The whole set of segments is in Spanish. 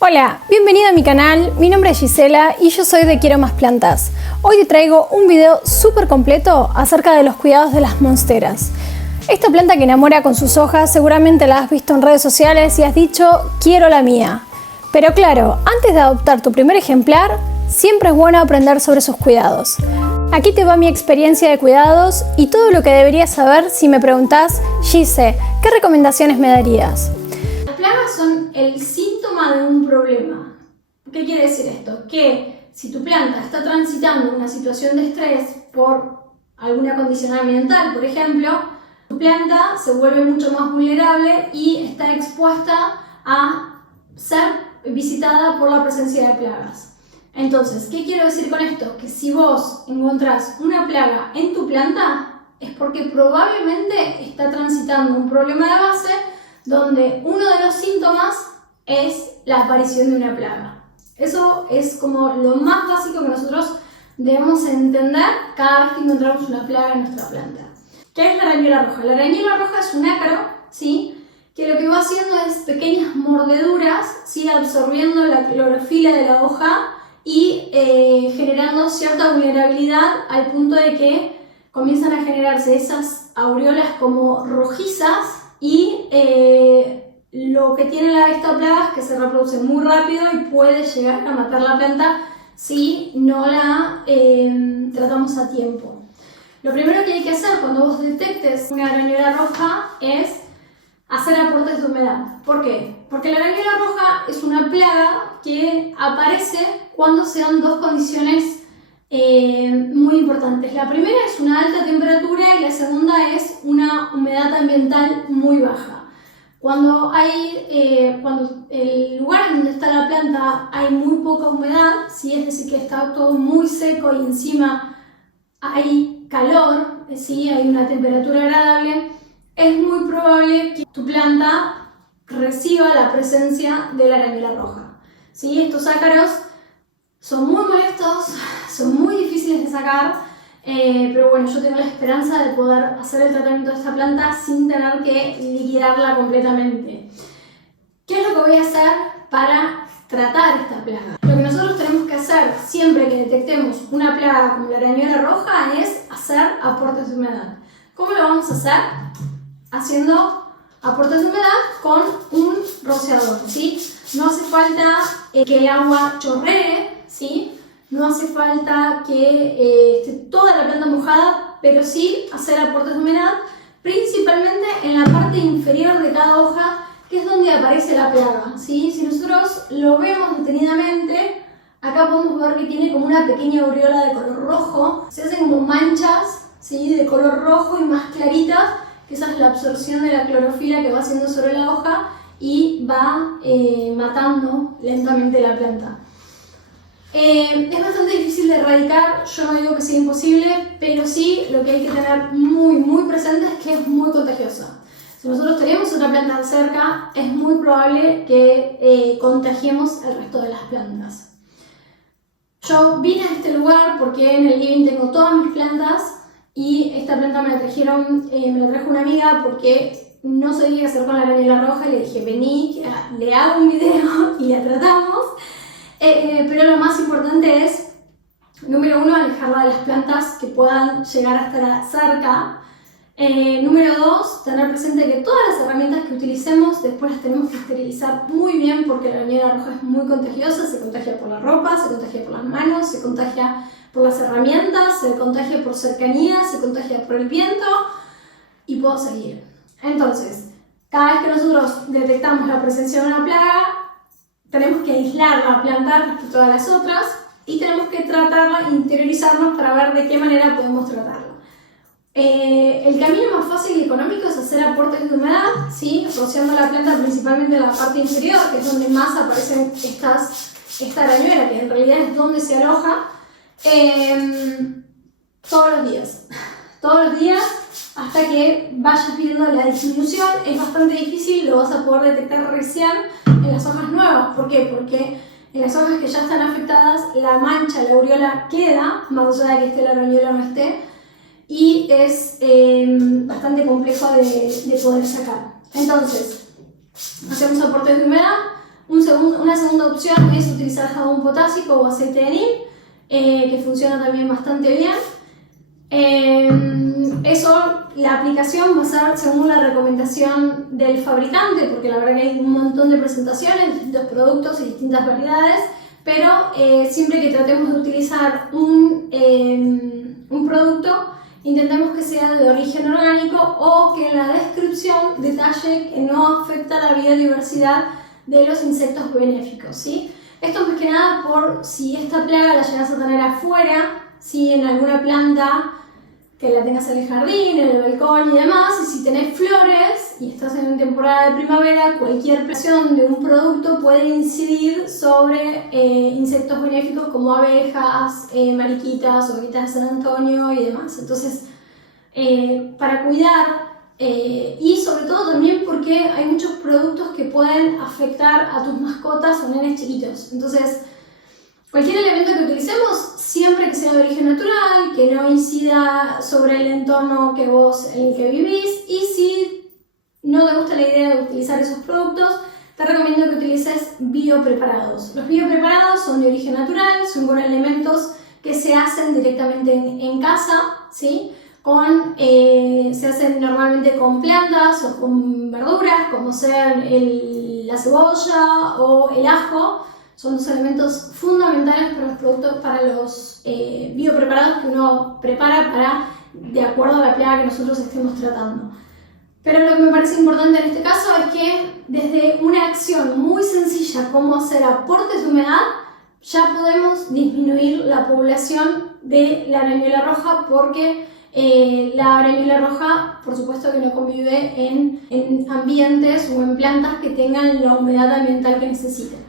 Hola, bienvenido a mi canal, mi nombre es Gisela y yo soy de Quiero Más Plantas. Hoy te traigo un video súper completo acerca de los cuidados de las monsteras. Esta planta que enamora con sus hojas seguramente la has visto en redes sociales y has dicho quiero la mía. Pero claro, antes de adoptar tu primer ejemplar, siempre es bueno aprender sobre sus cuidados. Aquí te va mi experiencia de cuidados y todo lo que deberías saber si me preguntás, Gise, ¿qué recomendaciones me darías? Las plagas son el síntoma de un problema. ¿Qué quiere decir esto? Que si tu planta está transitando una situación de estrés por alguna condición ambiental, por ejemplo, tu planta se vuelve mucho más vulnerable y está expuesta a ser visitada por la presencia de plagas. Entonces, ¿qué quiero decir con esto? Que si vos encontrás una plaga en tu planta, es porque probablemente está transitando un problema de base donde uno de los síntomas es la aparición de una plaga. Eso es como lo más básico que nosotros debemos entender cada vez que encontramos una plaga en nuestra planta. ¿Qué es la arañuela roja? La arañuela roja es un ácaro, ¿sí?, que lo que va haciendo es pequeñas mordeduras, ¿sí?, absorbiendo la clorofila de la hoja y generando cierta vulnerabilidad al punto de que comienzan a generarse esas aureolas como rojizas y lo que tiene esta plaga es que se reproduce muy rápido y puede llegar a matar la planta si no la tratamos a tiempo. Lo primero que hay que hacer cuando vos detectes una arañuela roja es hacer aportes de humedad. ¿Por qué? Porque la arañuela roja es una plaga que aparece cuando se dan dos condiciones muy importantes. La primera es una alta temperatura y la segunda es una humedad ambiental muy baja. Cuando el lugar donde está la planta hay muy poca humedad, ¿sí?, es decir, que está todo muy seco y encima hay calor, ¿sí?, hay una temperatura agradable, es muy probable que tu planta reciba la presencia de la arañuela roja, ¿sí? Estos ácaros son muy molestos, son muy difíciles de sacar, pero bueno, yo tengo la esperanza de poder hacer el tratamiento de esta planta sin tener que liquidarla completamente. ¿Qué es lo que voy a hacer para tratar esta plaga? Lo que nosotros tenemos que hacer siempre que detectemos una plaga como la arañuela roja es hacer aportes de humedad. ¿Cómo lo vamos a hacer? Haciendo aportes de humedad con un rociador, ¿sí? No hace falta que el agua chorree, ¿sí? No hace falta que esté toda la planta mojada, pero sí hacer aportes de humedad, principalmente en la parte inferior de cada hoja, que es donde aparece la plaga, ¿sí? Si nosotros lo vemos detenidamente, acá podemos ver que tiene como una pequeña aureola de color rojo, se hacen como manchas, ¿sí?, de color rojo y más claritas, que esa es la absorción de la clorofila que va haciendo sobre la hoja y va matando lentamente la planta. Es bastante difícil de erradicar, yo no digo que sea imposible, pero sí lo que hay que tener muy presente es que es muy contagiosa. Si nosotros tenemos otra planta cerca, es muy probable que contagiemos el resto de las plantas. Yo vine a este lugar porque en el living tengo todas mis plantas y esta planta me la trajo una amiga porque no sabía qué hacer con la arañuela roja y le dije vení, le hago un video y la tratamos. Pero lo más importante es, número uno, alejarla de las plantas que puedan llegar a estar cerca. Número dos, tener presente que todas las herramientas que utilicemos después las tenemos que esterilizar muy bien porque la arañuela roja es muy contagiosa, se contagia por la ropa, se contagia por las manos, se contagia por las herramientas, se contagia por cercanía, se contagia por el viento y puedo seguir. Entonces, cada vez que nosotros detectamos la presencia de una plaga, tenemos que aislar la planta respecto a las otras y tenemos que tratarla, interiorizarnos para ver de qué manera podemos tratarla. El camino más fácil y económico es hacer aportes de humedad, ¿sí?, rociando la planta principalmente en la parte inferior, que es donde más aparecen esta arañuela, que en realidad es donde se aloja, todos los días hasta que vayas viendo la disminución. Es bastante difícil, lo vas a poder detectar recién en las hojas nuevas. ¿Por qué? Porque en las hojas que ya están afectadas, la mancha, la aureola queda, más allá de que esté la arañuela o no esté, y es bastante complejo de poder sacar. Entonces, hacemos aportes de humedad, Una segunda opción es utilizar jabón potásico o aceite de neem, que funciona también bastante bien. La aplicación va a ser según la recomendación del fabricante, porque la verdad que hay un montón de presentaciones, distintos productos y distintas variedades, pero siempre que tratemos de utilizar un producto, intentemos que sea de origen orgánico o que en la descripción detalle que no afecta la biodiversidad de los insectos benéficos, ¿sí? Esto más que nada por si esta plaga la llegas a tener afuera, ¿sí? En alguna planta que la tengas en el jardín, en el balcón y demás, y si tenés flores y estás en temporada de primavera, cualquier presión de un producto puede incidir sobre insectos benéficos como abejas, mariquitas, hojitas de San Antonio y demás. Entonces, para cuidar, y sobre todo también porque hay muchos productos que pueden afectar a tus mascotas o nenes chiquitos. Entonces, cualquier elemento que utilicemos, siempre que sea de origen natural, que no incida sobre el entorno en el que vivís, y si no te gusta la idea de utilizar esos productos, te recomiendo que utilices biopreparados. Los biopreparados son de origen natural, son con elementos que se hacen directamente en casa, ¿sí? Se hacen normalmente con plantas o con verduras, como sean la cebolla o el ajo. Son dos elementos fundamentales para los biopreparados que uno prepara de acuerdo a la plaga que nosotros estemos tratando. Pero lo que me parece importante en este caso es que desde una acción muy sencilla como hacer aportes de humedad, ya podemos disminuir la población de la arañuela roja, porque la arañuela roja, por supuesto que no convive en ambientes o en plantas que tengan la humedad ambiental que necesiten.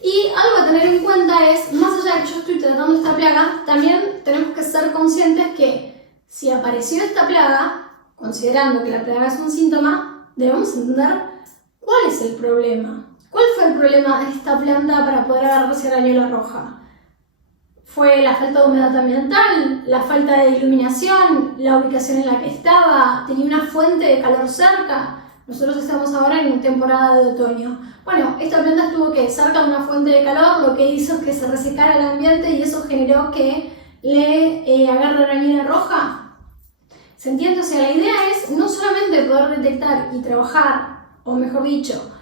Y algo a tener en cuenta es, más allá de que yo estoy tratando esta plaga, también tenemos que ser conscientes que si apareció esta plaga, considerando que la plaga es un síntoma, debemos entender cuál es el problema. ¿Cuál fue el problema de esta planta para poder agarrarse arañuela roja? ¿Fue la falta de humedad ambiental? ¿La falta de iluminación? ¿La ubicación en la que estaba? ¿Tenía una fuente de calor cerca? Nosotros estamos ahora en temporada de otoño. Bueno, esta planta estuvo cerca de una fuente de calor, lo que hizo que se resecara el ambiente y eso generó que le agarre arañuela roja. ¿Se entiende? O sea, la idea es no solamente poder detectar y trabajar, o mejor dicho,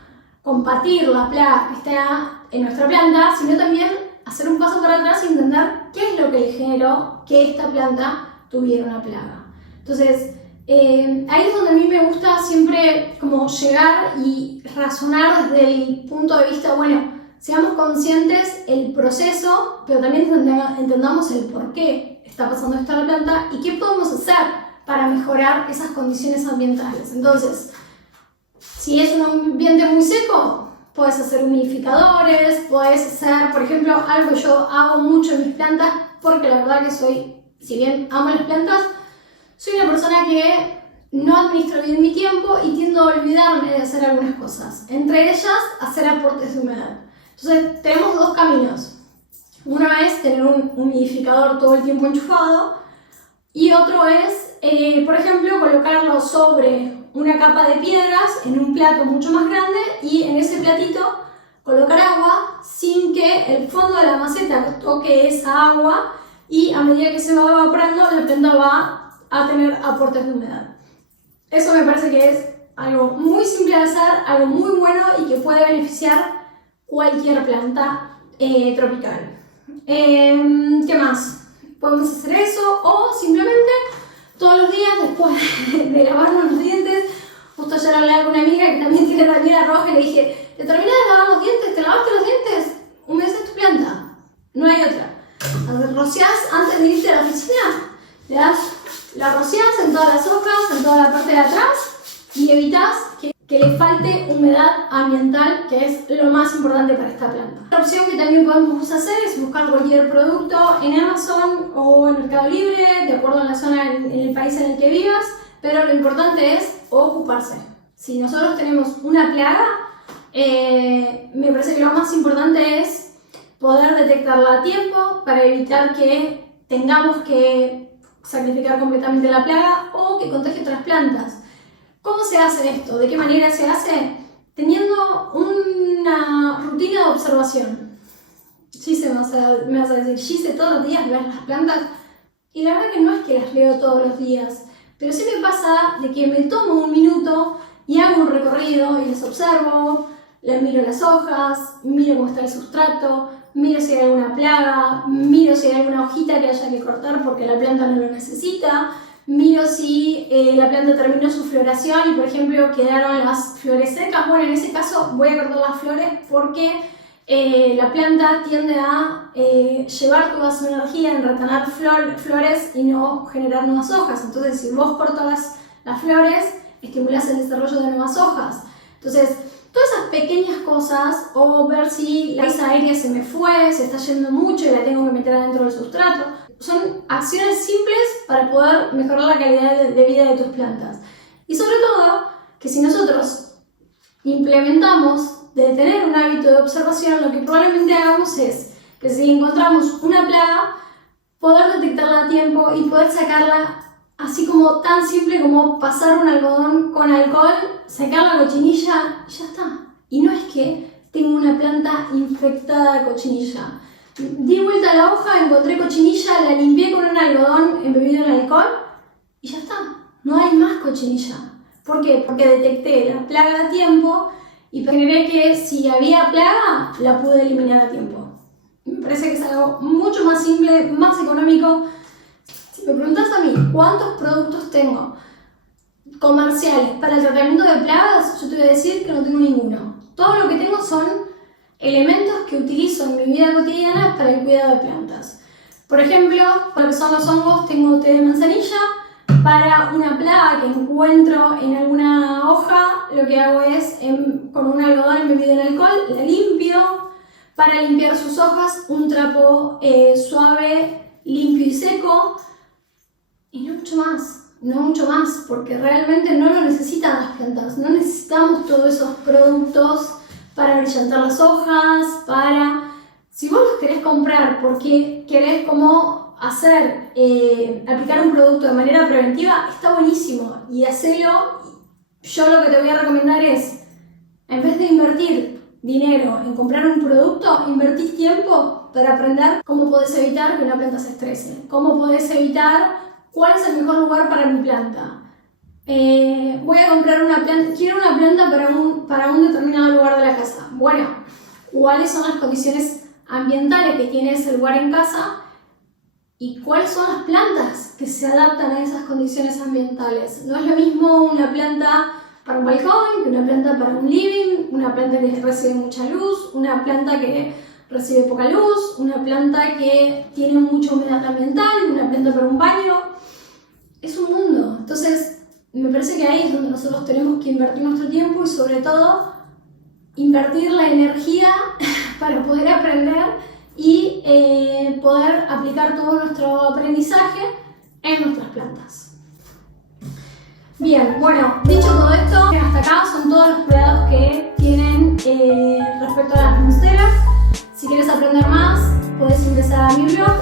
combatir la plaga que está en nuestra planta, sino también hacer un paso para atrás y entender qué es lo que le generó que esta planta tuviera una plaga. Entonces, ahí es donde a mí me gusta siempre como llegar y razonar desde el punto de vista, bueno, seamos conscientes el proceso, pero también entendamos el por qué está pasando esto a la planta y qué podemos hacer para mejorar esas condiciones ambientales. Entonces, si es un ambiente muy seco, puedes hacer humidificadores, puedes hacer, por ejemplo, algo que yo hago mucho en mis plantas, porque la verdad que si bien amo las plantas, soy una persona que no administro bien mi tiempo y tiendo a olvidarme de hacer algunas cosas. Entre ellas, hacer aportes de humedad. Entonces, tenemos dos caminos. Uno es tener un humidificador todo el tiempo enchufado y otro es, por ejemplo, colocarlo sobre una capa de piedras en un plato mucho más grande y en ese platito colocar agua sin que el fondo de la maceta toque esa agua, y a medida que se va evaporando la planta va a tener aportes de humedad. Eso me parece que es algo muy simple de hacer, algo muy bueno y que puede beneficiar cualquier planta tropical. ¿Qué más? Podemos hacer eso, o simplemente todos los días después de lavarnos los dientes. Justo ayer hablaba con una amiga que también tiene arañuela roja y le dije: ¿te terminas de lavar los dientes? ¿Te lavaste los dientes? Humedeces tu planta, no hay otra. Rociás antes de irte a la oficina, la rociás en todas las hojas, en toda la parte de atrás, y evitas que le falte humedad ambiental, que es lo más importante para esta planta. Otra opción que también podemos hacer es buscar cualquier producto en Amazon o en Mercado Libre, de acuerdo a la zona en el país en el que vivas, pero lo importante es ocuparse. Si nosotros tenemos una plaga, me parece que lo más importante es poder detectarla a tiempo para evitar que tengamos que sacrificar completamente la plaga o que contagie otras plantas. ¿Cómo se hace esto? ¿De qué manera se hace? teniendo una rutina de observación. Gise, me vas a decir, Gise, todos los días ves las plantas. Y la verdad que no es que las leo todos los días, pero sí me pasa de que me tomo un minuto y hago un recorrido y les observo, les miro las hojas, miro cómo está el sustrato, miro si hay alguna plaga, miro si hay alguna hojita que haya que cortar porque la planta no lo necesita, miro si la planta terminó su floración y por ejemplo quedaron las flores secas. Bueno, en ese caso voy a cortar las flores porque la planta tiende a llevar toda su energía en retener flores y no generar nuevas hojas. Entonces, si vos cortas las flores, estimulás el desarrollo de nuevas hojas. Entonces, todas esas pequeñas cosas, o ver si la brisa aérea se me fue, se está yendo mucho y la tengo que meter adentro del sustrato, son acciones simples para poder mejorar la calidad de vida de tus plantas. Y sobre todo, que si nosotros implementamos de tener un hábito de observación, lo que probablemente hagamos es que si encontramos una plaga, poder detectarla a tiempo y poder sacarla así como tan simple como pasar un algodón con alcohol, sacar la cochinilla y ya está. Y no es que tengo una planta infectada de cochinilla. Di vuelta a la hoja, encontré cochinilla, la limpié con un algodón embebido en alcohol y ya está. No hay más cochinilla. ¿Por qué? Porque detecté la plaga a tiempo y generé que si había plaga, la pude eliminar a tiempo. Me parece que es algo mucho más simple, más económico. Si me preguntas a mí cuántos productos tengo comerciales para el tratamiento de plagas, yo te voy a decir que no tengo ninguno. Todo lo que tengo son elementos que utilizo en mi vida cotidiana para el cuidado de plantas. Por ejemplo, para lo que son los hongos, tengo té de manzanilla. Para una plaga que encuentro en alguna hoja, lo que hago es, con un algodón embebido en alcohol, la limpio. Para limpiar sus hojas, un trapo suave, limpio y seco. Y no mucho más, porque realmente no lo necesitan las plantas. No necesitamos todos esos productos para brillantar las hojas, si vos los querés comprar porque querés como aplicar un producto de manera preventiva, está buenísimo y hacelo. Yo lo que te voy a recomendar es, en vez de invertir dinero en comprar un producto, invertís tiempo para aprender cómo podés evitar que una planta se estrese, cómo podés evitar cuál es el mejor lugar para mi planta. Voy a comprar una planta, quiero una planta para un determinado lugar de la casa. Bueno, ¿cuáles son las condiciones ambientales que tiene ese lugar en casa? ¿Y cuáles son las plantas que se adaptan a esas condiciones ambientales? No es lo mismo una planta para un balcón que una planta para un living, una planta que recibe mucha luz, una planta que recibe poca luz, una planta que tiene mucha humedad ambiental, una planta para un baño. Es un mundo. Entonces, me parece que ahí es donde nosotros tenemos que invertir nuestro tiempo y sobre todo invertir la energía para poder aprender y poder aplicar todo nuestro aprendizaje en nuestras plantas. Bien, bueno, dicho todo esto, hasta acá son todos los cuidados que tienen respecto a las monsteras. Si quieres aprender más, puedes ingresar a mi blog